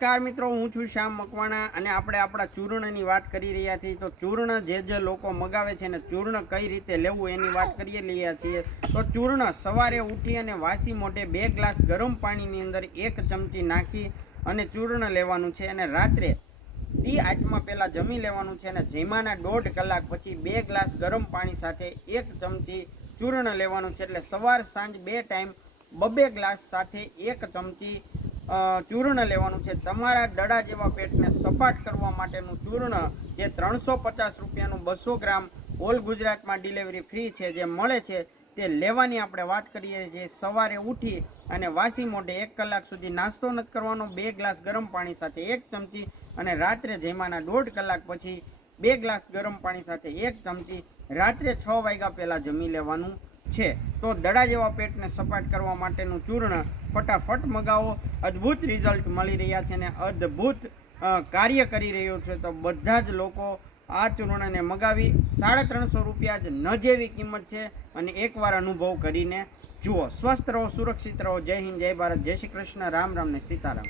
નમસ્કાર મિત્રો, હું છું શ્યામ મકવાણા અને આપણે આપણા ચૂર્ણની વાત કરી રહ્યા છીએ. તો ચૂર્ણ જે જે લોકો મગાવે છે ને ચૂર્ણ કઈ રીતે લેવું એની વાત કરી રહ્યા છીએ. તો ચૂર્ણ સવારે ઉઠી અને વાસી મોઢે બે ગ્લાસ ગરમ પાણીની અંદર એક ચમચી નાખી અને ચૂર્ણ લેવાનું છે અને રાત્રે દી આંચમાં પહેલાં જમી લેવાનું છે અને જમ્યાના દોઢ કલાક પછી બે ગ્લાસ ગરમ પાણી સાથે એક ચમચી ચૂર્ણ લેવાનું છે. એટલે સવાર સાંજ બે ટાઈમ બબે ગ્લાસ સાથે એક ચમચી ચૂર્ણ લેવાનું છે. તમારા દડા જેવા પેટને સપાટ કરવા માટેનું ચૂર્ણ, જે ત્રણસો પચાસ રૂપિયાનું બસો ગ્રામ ઓલ ગુજરાતમાં ડિલિવરી ફ્રી છે, જે મળે છે, તે લેવાની આપણે વાત કરીએ છીએ સવારે ઉઠી અને વાસી મોઢે એક કલાક સુધી નાસ્તો નથી કરવાનો, બે ગ્લાસ ગરમ પાણી સાથે એક ચમચી અને રાત્રે જમ્યાના દોઢ કલાક પછી બે ગ્લાસ ગરમ પાણી સાથે એક ચમચી રાત્રે છ વાગ્યા પહેલાં જમી લેવાનું. છે. તો દડા જેવા પેટને સપાટ કરવા માટેનું ચૂર્ણ ફટાફટ મગાવો. અદ્ભુત રિઝલ્ટ મળી રહ્યા છે ને અદ્ભુત કાર્ય કરી રહ્યું છે. તો બધા જ લોકો આ ચૂર્ણને મગાવી સાડા ત્રણસો રૂપિયા જ ન જેવી કિંમત છે અને એકવાર અનુભવ કરીને જુઓ. સ્વસ્થ રહો, સુરક્ષિત રહો. જય હિન્દ, જય ભારત. જય શ્રી કૃષ્ણ. રામ રામ ને સીતારામ.